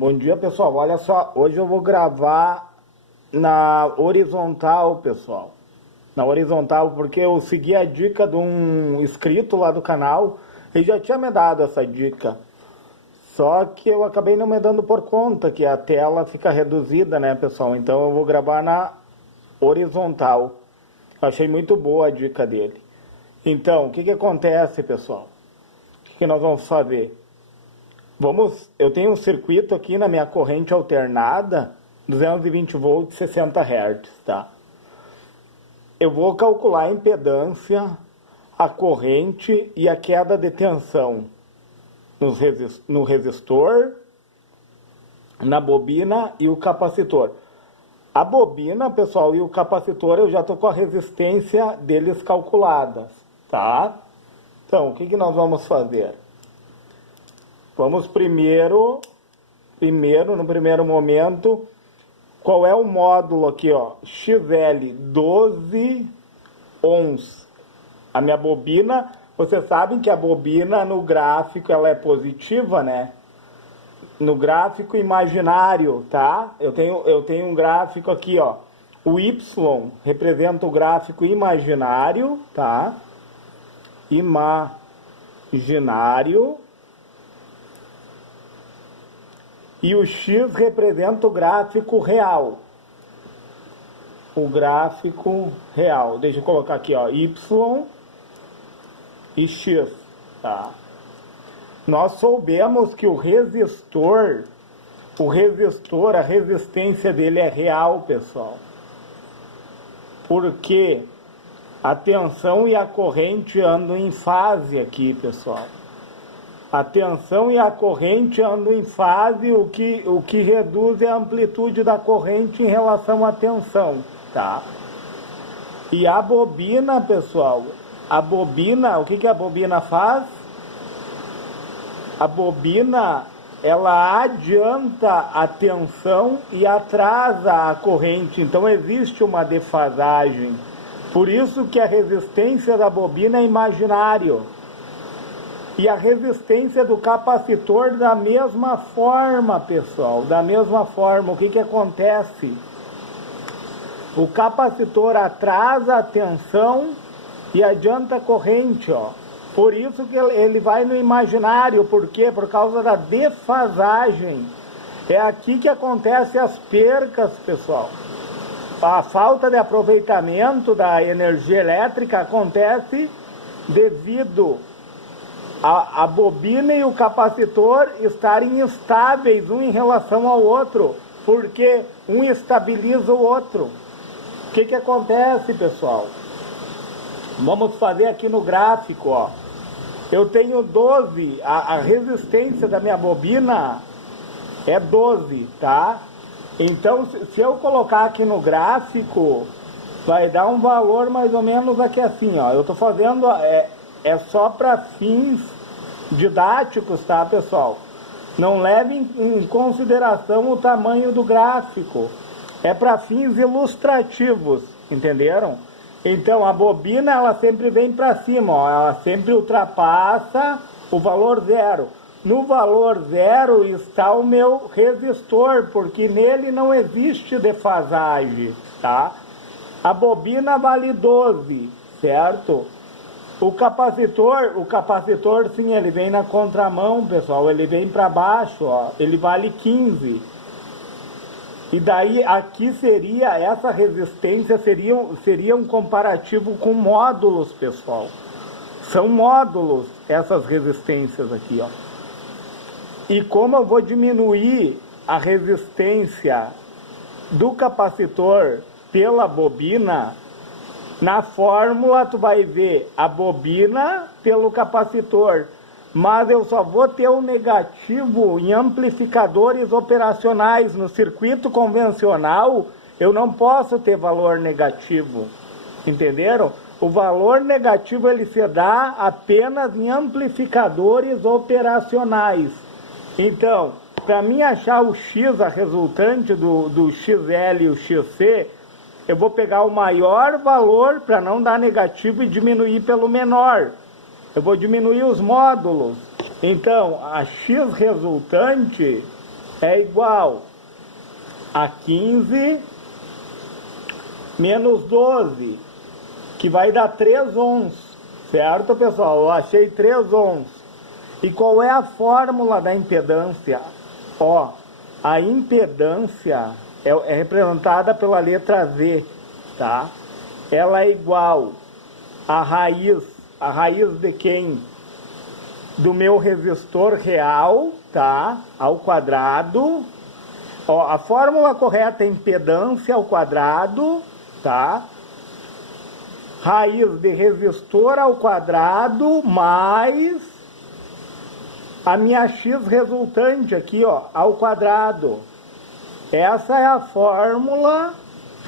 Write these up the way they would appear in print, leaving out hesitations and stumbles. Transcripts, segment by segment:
Bom dia, pessoal. Olha só, hoje eu vou gravar na horizontal, pessoal. Na horizontal, porque eu segui a dica de um inscrito lá do canal e já tinha me dado essa dica. Só que eu acabei não me dando por conta que a tela fica reduzida, né, pessoal? Então eu vou gravar na horizontal. Achei muito boa a dica dele. Então, o que acontece, pessoal? O que nós vamos fazer? Eu tenho um circuito aqui na minha corrente alternada, 220 volts, 60 Hz, tá? Eu vou calcular a impedância, a corrente e a queda de tensão no resistor, na bobina e o capacitor. A bobina, pessoal, e o capacitor eu já estou com a resistência deles calculadas, tá? Então, o que nós vamos fazer? Vamos primeiro, no primeiro momento, qual é o módulo aqui, ó? XL 12 ohms. A minha bobina, vocês sabem que a bobina no gráfico ela é positiva, né? No gráfico imaginário, tá? Eu tenho um gráfico aqui, ó. O Y representa o gráfico imaginário, tá? Imaginário. E o X representa o gráfico real. O gráfico real. Deixa eu colocar aqui, ó. Y e X, tá? Nós soubemos que o resistor, a resistência dele é real, pessoal. Porque a tensão e a corrente andam em fase aqui, pessoal. A tensão e a corrente andam em fase, o que reduz é a amplitude da corrente em relação à tensão, tá? E a bobina, pessoal, o que a bobina faz? A bobina, ela adianta a tensão e atrasa a corrente, então existe uma defasagem. Por isso que a resistência da bobina é imaginário. E a resistência do capacitor da mesma forma, pessoal. Da mesma forma, o que acontece? O capacitor atrasa a tensão e adianta a corrente, ó. Por isso que ele vai no imaginário. Por quê? Por causa da defasagem. É aqui que acontecem as percas, pessoal. A falta de aproveitamento da energia elétrica acontece devido a bobina e o capacitor estarem instáveis um em relação ao outro, porque um estabiliza o outro. O que acontece, pessoal? Vamos fazer aqui no gráfico, ó. Eu tenho 12, a resistência da minha bobina é 12, tá? Então, se eu colocar aqui no gráfico, vai dar um valor mais ou menos aqui assim, ó. Eu tô fazendo... É só para fins didáticos, tá, pessoal? Não levem em consideração o tamanho do gráfico. É para fins ilustrativos, entenderam? Então, a bobina, ela sempre vem para cima, ó. Ela sempre ultrapassa o valor zero. No valor zero está o meu resistor, porque nele não existe defasagem, tá? A bobina vale 12, certo? O capacitor, sim, ele vem na contramão, pessoal, ele vem para baixo, ó, ele vale 15. E daí, aqui essa resistência seria um comparativo com módulos, pessoal. São módulos, essas resistências aqui, ó. E como eu vou diminuir a resistência do capacitor pela bobina, na fórmula tu vai ver a bobina pelo capacitor, mas eu só vou ter o negativo em amplificadores operacionais. No circuito convencional eu não posso ter valor negativo, entenderam? O valor negativo ele se dá apenas em amplificadores operacionais. Então, para mim achar o X, a resultante do XL e o XC, eu vou pegar o maior valor para não dar negativo e diminuir pelo menor. Eu vou diminuir os módulos. Então, a X resultante é igual a 15 menos 12, que vai dar 3 ohms, certo, pessoal? Eu achei 3 ohms. E qual é a fórmula da impedância? Ó, a impedância é representada pela letra Z, tá? Ela é igual a raiz de quem? Do meu resistor real, tá? Ao quadrado. Ó, a fórmula correta é impedância ao quadrado, tá? Raiz de resistor ao quadrado mais a minha x resultante aqui, ó, ao quadrado. Essa é a fórmula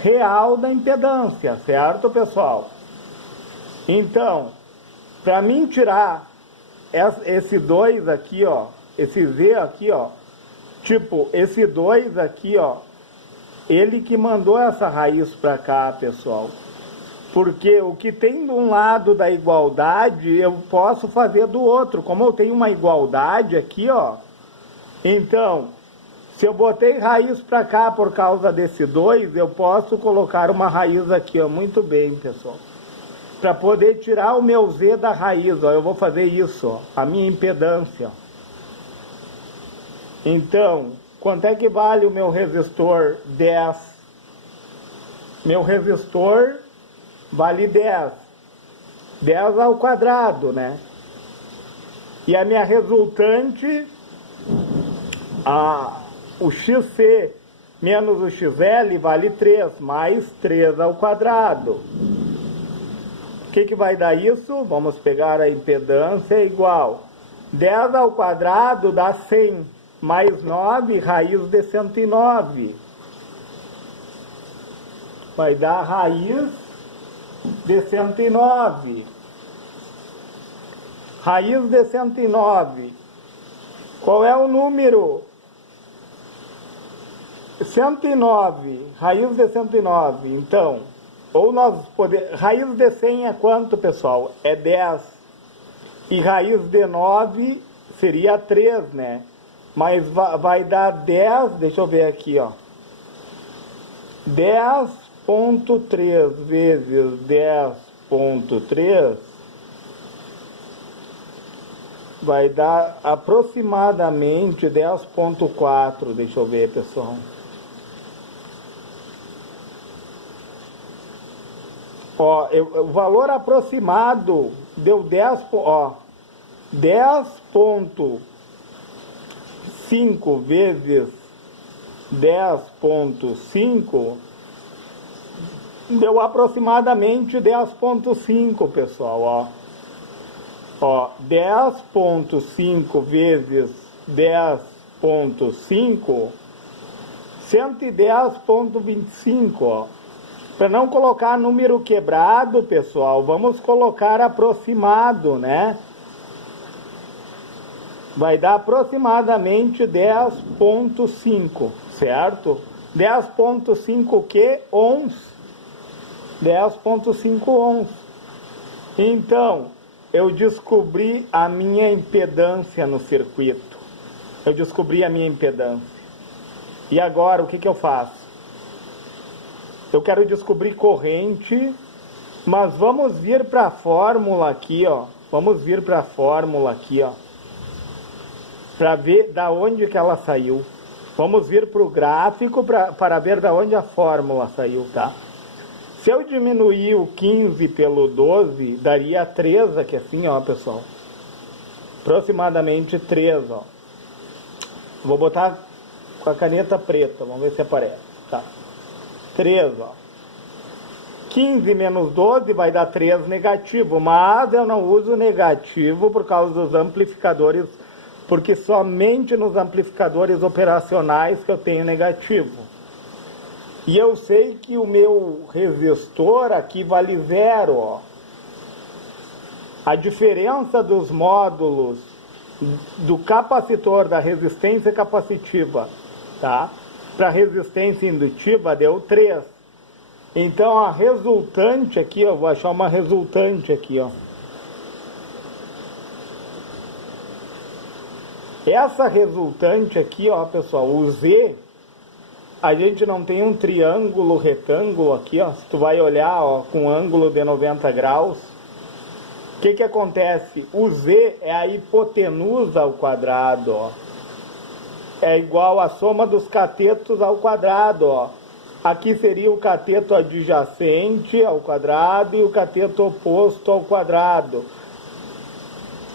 real da impedância, certo, pessoal? Então, para mim tirar esse 2 aqui, ó, esse Z aqui, ó, tipo, esse 2 aqui, ó, ele que mandou essa raiz para cá, pessoal. Porque o que tem de um lado da igualdade, eu posso fazer do outro. Como eu tenho uma igualdade aqui, ó, então, se eu botei raiz para cá por causa desse 2, eu posso colocar uma raiz aqui, ó, muito bem, pessoal. Para poder tirar o meu Z da raiz, ó, eu vou fazer isso, ó, a minha impedância. Então, quanto é que vale o meu resistor? 10. Meu resistor vale 10. 10 ao quadrado, né? E a minha resultante, o XC menos o XL vale 3, mais 3 ao quadrado. O que vai dar isso? Vamos pegar a impedância igual. 10 ao quadrado dá 100, mais 9, raiz de 109. Vai dar raiz de 109. Raiz de 109. Qual é o número? 109. Raiz de 109. Então, ou nós podemos... Raiz de 100 é quanto, pessoal? É 10. E raiz de 9 seria 3, né? Mas vai dar 10, deixa eu ver aqui, ó. 10,3 vezes 10,3 vai dar aproximadamente 10,4. Deixa eu ver, pessoal. Ó, o valor aproximado deu 10, ó, 10,5 vezes 10,5 deu aproximadamente 10,5, pessoal, ó. Ó, 10,5 vezes 10,5, 110,25, ó. Para não colocar número quebrado, pessoal, vamos colocar aproximado, né? Vai dar aproximadamente 10,5, certo? 10,5 o quê? Ohms. 10,5 ohms. Então, eu descobri a minha impedância no circuito. Eu descobri a minha impedância. E agora, o que eu faço? Eu quero descobrir corrente, mas vamos vir para a fórmula aqui, ó. Vamos vir para a fórmula aqui, ó. Para ver da onde que ela saiu. Vamos vir para o gráfico para ver da onde a fórmula saiu, tá? Se eu diminuir o 15 pelo 12, daria 3 aqui assim, ó, pessoal. Aproximadamente 3, ó. Vou botar com a caneta preta, vamos ver se aparece, tá? 3, ó. 15 menos 12 vai dar 3 negativo, mas eu não uso negativo por causa dos amplificadores, porque somente nos amplificadores operacionais que eu tenho negativo. E eu sei que o meu resistor aqui vale 0, ó. A diferença dos módulos do capacitor, da resistência capacitiva, tá? Para resistência indutiva deu 3. Então a resultante aqui, ó, vou achar uma resultante aqui, ó. Essa resultante aqui, ó, pessoal, o Z, a gente não tem um triângulo retângulo aqui, ó. Se tu vai olhar, ó, com ângulo de 90 graus, o que que acontece? O Z é a hipotenusa ao quadrado, ó. É igual a soma dos catetos ao quadrado, ó. Aqui seria o cateto adjacente ao quadrado e o cateto oposto ao quadrado.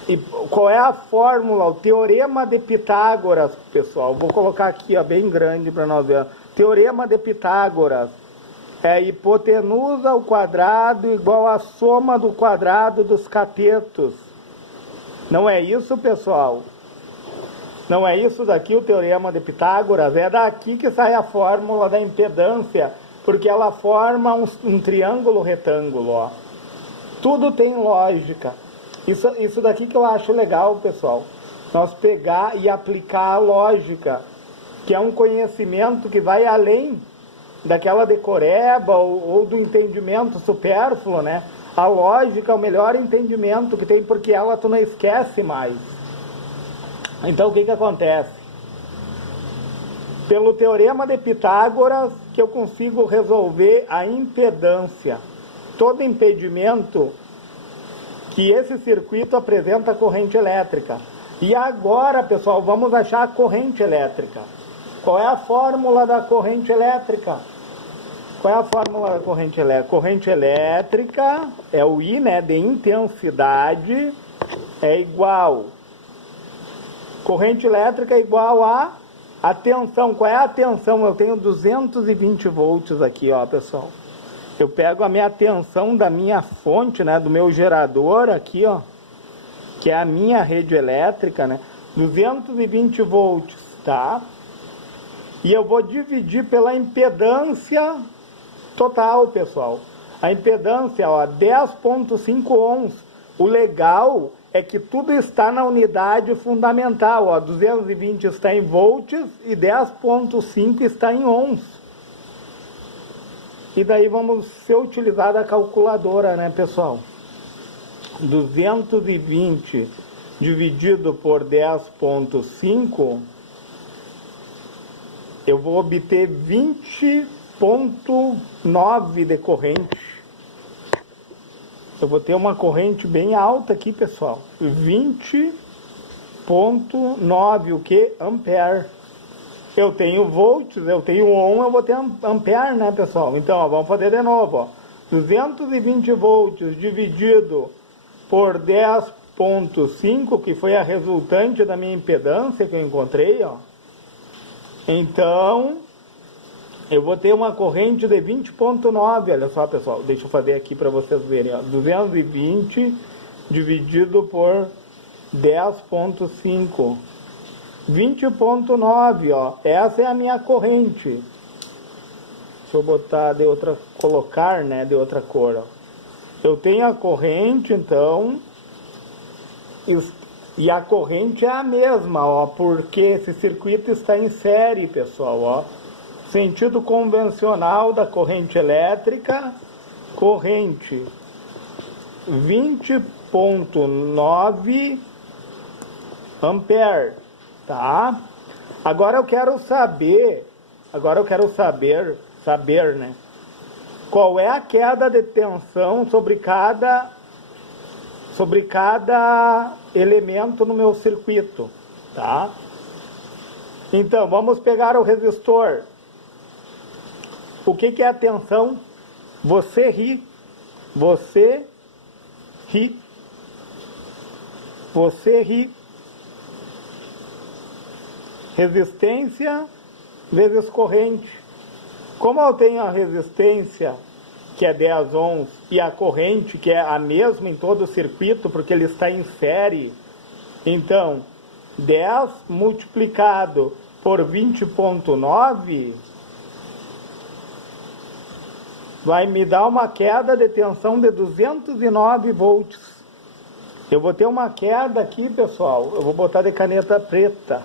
E qual é a fórmula? O teorema de Pitágoras, pessoal. Vou colocar aqui, ó, bem grande para nós ver. Teorema de Pitágoras é hipotenusa ao quadrado igual a soma do quadrado dos catetos. Não é isso, pessoal? Não é isso daqui o teorema de Pitágoras? É daqui que sai a fórmula da impedância, porque ela forma um triângulo retângulo, ó. Tudo tem lógica. Isso daqui que eu acho legal, pessoal. Nós pegar e aplicar a lógica, que é um conhecimento que vai além daquela decoreba ou do entendimento supérfluo, né? A lógica é o melhor entendimento que tem, porque ela tu não esquece mais. Então o que que acontece? Pelo teorema de Pitágoras que eu consigo resolver a impedância. Todo impedimento que esse circuito apresenta corrente elétrica. E agora, pessoal, vamos achar a corrente elétrica. Qual é a fórmula da corrente elétrica? Qual é a fórmula da corrente elétrica? Corrente elétrica é o I, né, de intensidade, é igual. Corrente elétrica é igual a tensão. Qual é a tensão? Eu tenho 220 volts aqui, ó, pessoal. Eu pego a minha tensão da minha fonte, né, do meu gerador aqui, ó, que é a minha rede elétrica, né, 220 volts, tá? E eu vou dividir pela impedância total, pessoal. A impedância, ó, 10,5 ohms. O legal é que tudo está na unidade fundamental, ó, 220 está em volts e 10,5 está em ohms. E daí vamos ser utilizada a calculadora, né, pessoal? 220 dividido por 10,5, eu vou obter 20,9 de corrente. Eu vou ter uma corrente bem alta aqui, pessoal. 20,9, o que? Ampere. Eu tenho volts, eu tenho ohm, eu vou ter ampere, né, pessoal? Então, ó, vamos fazer de novo, ó. 220 volts dividido por 10,5, que foi a resultante da minha impedância que eu encontrei, ó. Então, eu vou ter uma corrente de 20,9, olha só, pessoal. Deixa eu fazer aqui para vocês verem, ó. 220 dividido por 10,5. 20,9, ó. Essa é a minha corrente. Deixa eu botar de outra, colocar, né, de outra cor, ó. Eu tenho a corrente, então, e a corrente é a mesma, ó, porque esse circuito está em série, pessoal, ó. Sentido convencional da corrente elétrica, corrente 20,9 ampere. Tá? Agora eu quero saber, né? Qual é a queda de tensão sobre cada elemento no meu circuito, tá? Então, vamos pegar o resistor. O que é a tensão? Você ri. Resistência vezes corrente. Como eu tenho a resistência, que é 10 ohms, e a corrente, que é a mesma em todo o circuito, porque ele está em série, então, 10 multiplicado por 20,9 vai me dar uma queda de tensão de 209 volts. Eu vou ter uma queda aqui, pessoal, eu vou botar de caneta preta.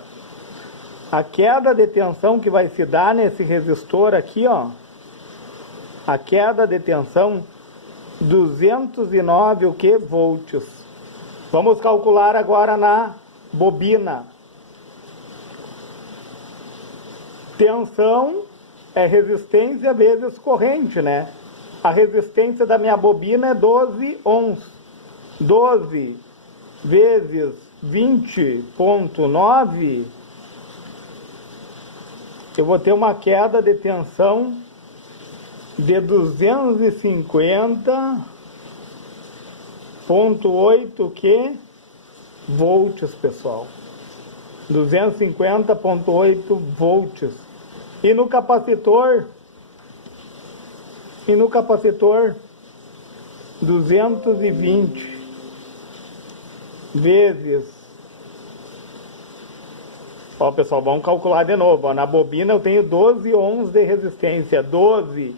A queda de tensão que vai se dar nesse resistor aqui, ó, a queda de tensão 209 o que? Volts. Vamos calcular agora na bobina. Tensão é resistência vezes corrente, né? A resistência da minha bobina é 12 ohms. 12 vezes 20,9, eu vou ter uma queda de tensão de 250,8 volts, pessoal. 250,8 volts. E no capacitor 220 vezes. Ó, pessoal, vamos calcular de novo. Ó. Na bobina eu tenho 12 ohms de resistência. 12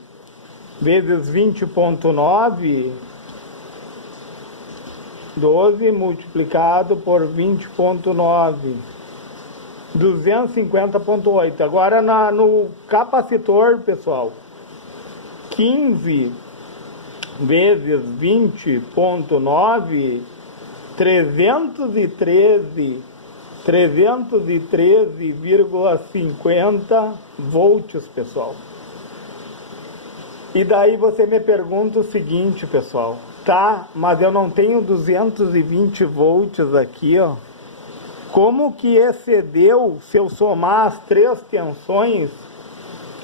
vezes 20,9. 12 multiplicado por 20,9. 250,8. Agora no capacitor, pessoal, 15 vezes 20,9, 313,50 volts, pessoal. E daí você me pergunta o seguinte, pessoal. Tá, mas eu não tenho 220 volts aqui, ó. Como que excedeu, se eu somar as três tensões,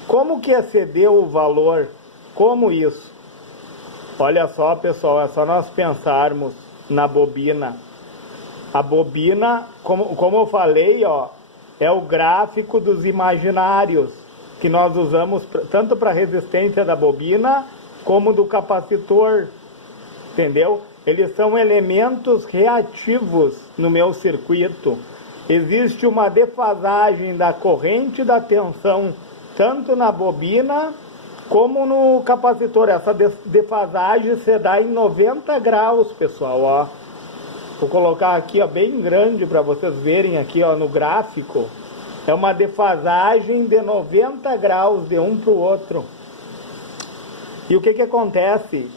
como que excedeu o valor? Como isso? Olha só, pessoal, é só nós pensarmos na bobina. A bobina, como eu falei, ó, é o gráfico dos imaginários que nós usamos tanto para a resistência da bobina como do capacitor, entendeu? Eles são elementos reativos no meu circuito. Existe uma defasagem da corrente e da tensão, tanto na bobina como no capacitor. Essa defasagem se dá em 90 graus, pessoal, ó. Vou colocar aqui, ó, bem grande para vocês verem aqui, ó, no gráfico. É uma defasagem de 90 graus de um para o outro. E o que acontece?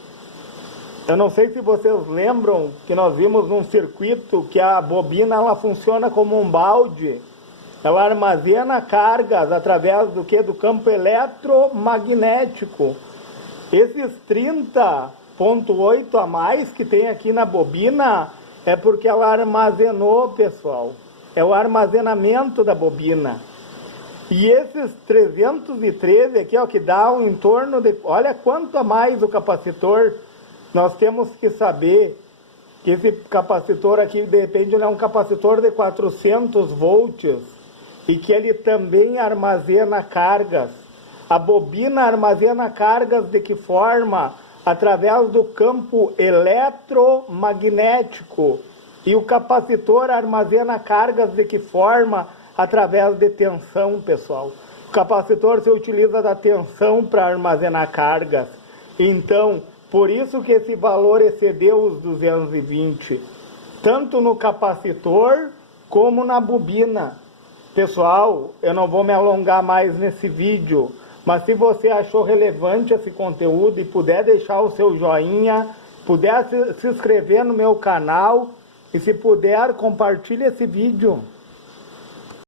Eu não sei se vocês lembram que nós vimos num circuito que a bobina ela funciona como um balde. Ela armazena cargas através do que? Do campo eletromagnético. Esses 30,8 a mais que tem aqui na bobina é porque ela armazenou, pessoal. É o armazenamento da bobina. E esses 313 aqui, ó, que dá um entorno de... Olha quanto a mais o capacitor. Nós temos que saber que esse capacitor aqui, de repente, ele é um capacitor de 400 volts e que ele também armazena cargas. A bobina armazena cargas de que forma? Através do campo eletromagnético. E o capacitor armazena cargas de que forma? Através de tensão, pessoal. O capacitor se utiliza da tensão para armazenar cargas. Então, por isso que esse valor excedeu os 220, tanto no capacitor como na bobina. Pessoal, eu não vou me alongar mais nesse vídeo, mas se você achou relevante esse conteúdo e puder deixar o seu joinha, puder se inscrever no meu canal e se puder, compartilhe esse vídeo.